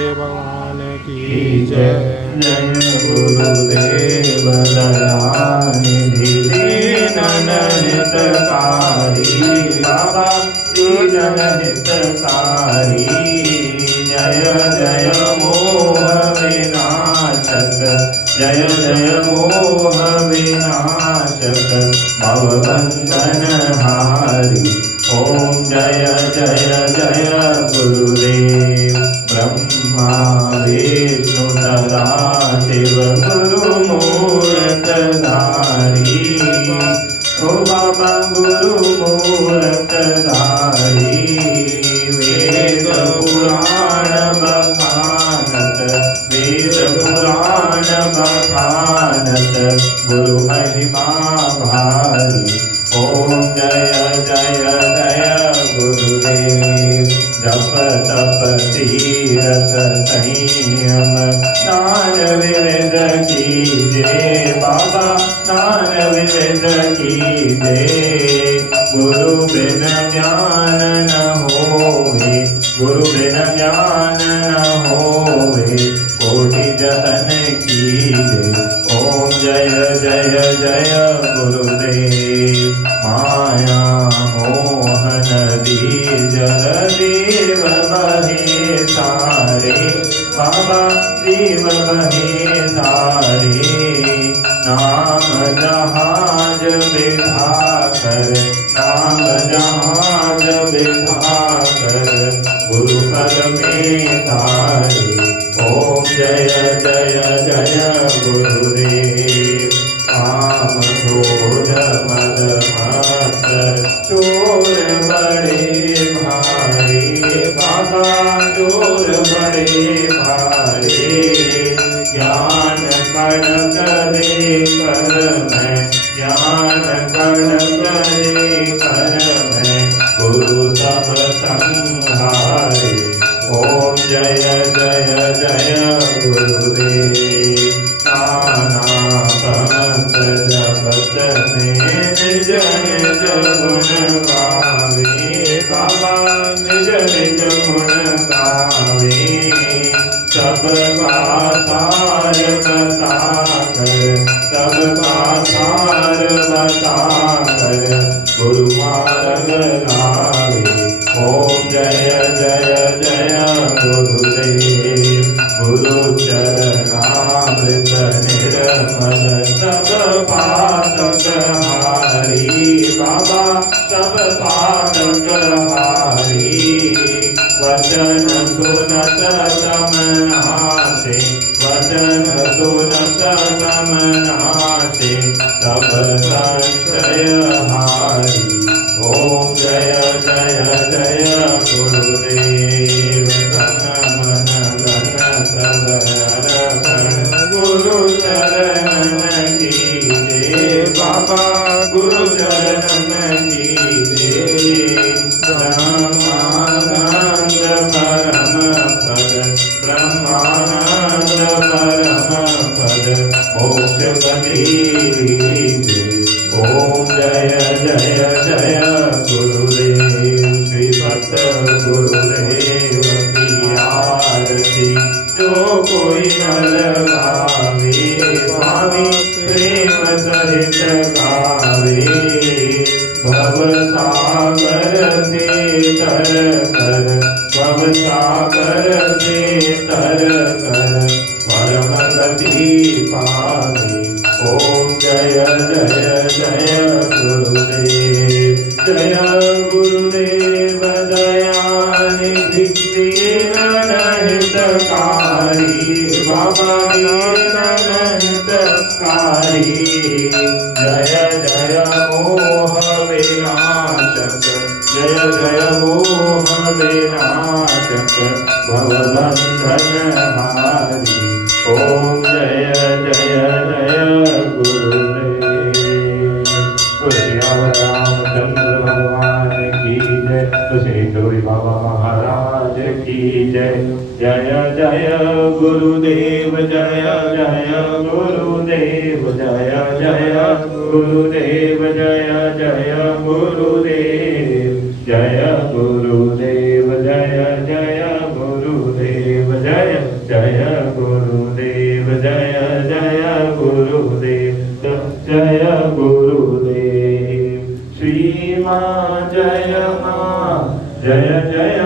भगवान की जय। जय गुरुदेव दयानिधि दीनन हितकारी बाबा दीनन हितकारी। जय जय मोह विनाशक जय जय मोह विनाशक भवबंधन हारी। ओम जय जय जय गुरुदेव ब्रह्मा विष्णु सदा शिव गुरु मूरत धारी। ओ बाबा गुरु मूरत धारी। वेद पुराण बखानत वेद पुराण बखानत गुरु महिमा भारी। ओम जय जय जय गुरुदेव जप तप तीरथ संयम दान विविध कीजे बाबा दान विविध कीजे। गुरु बिन ज्ञान न होवे गुरु बिन ज्ञान न होवे कोटि जतन कीजे। ओम जय जय जय गुरुदेव माया मोहन दीज जीव बहे सारे बाबा जीव बहे सारे। नाम जहाज बिठाकर नाम जहाज बिठाकर गुरु पद में तारे। ओम जय जय जय गुरुदेव काम क्रोध मद मत्सर चोर बड़े भारी बाबा चोर बड़े भारी। ज्ञान कड़क दे कर मैं ज्ञान कड़क दे कर मैं गुरु सब संहारे। ओम जय जय जय गुरुदेव नाना पंथ जगत में निज निज गुण गावे बाबा निज निज गुण गावे। सबका सार बता कर सबका सार बता कर गुरु मार्ग लावे। ओम जय जय जय गुरुदेव गुरु चरणामृत निर्मल सब पातक हारी बाबा सब पातक हारी। वचन सुनत समनाते वचन सुनत समनाते सब संशय हारी। ओम जय जय जय गुरुदेव तन मन धन सब अर्पण गुरु चरण कीजे बाबा गुरु चरण कीजे। ब्रह्मानंद परम पद ब्रह्मानंद परम पद मोक्ष गति लीजे। ओम जय जय जय गुरुदेव श्री सत गुरुदेव की आरती जो कोई न लगावे स्वामी प्रेम सहित गावे। भव सागर से तर कर भव सागर से तर कर परम गति पावे। ओम जय जय जय गुरुदेव जय गुरुदेव दयानिधि दीनन हितकारी बाबा दीनन हितकारी। जय जय मोह विनाशक जय जय मोह विनाशक भवबंधन हारी। ओम जय जय जय गुरुदेव। श्री रामचंद्र भगवान की जय। श्री चोरी बाबा महाराज की जय। जय जय गुरुदेव जय जय गुरुदेव जय जय गुरुदेव जय जय गुरुदेव जय गुरुदेव जय जय गुरुदेव जय श्री मां जय जय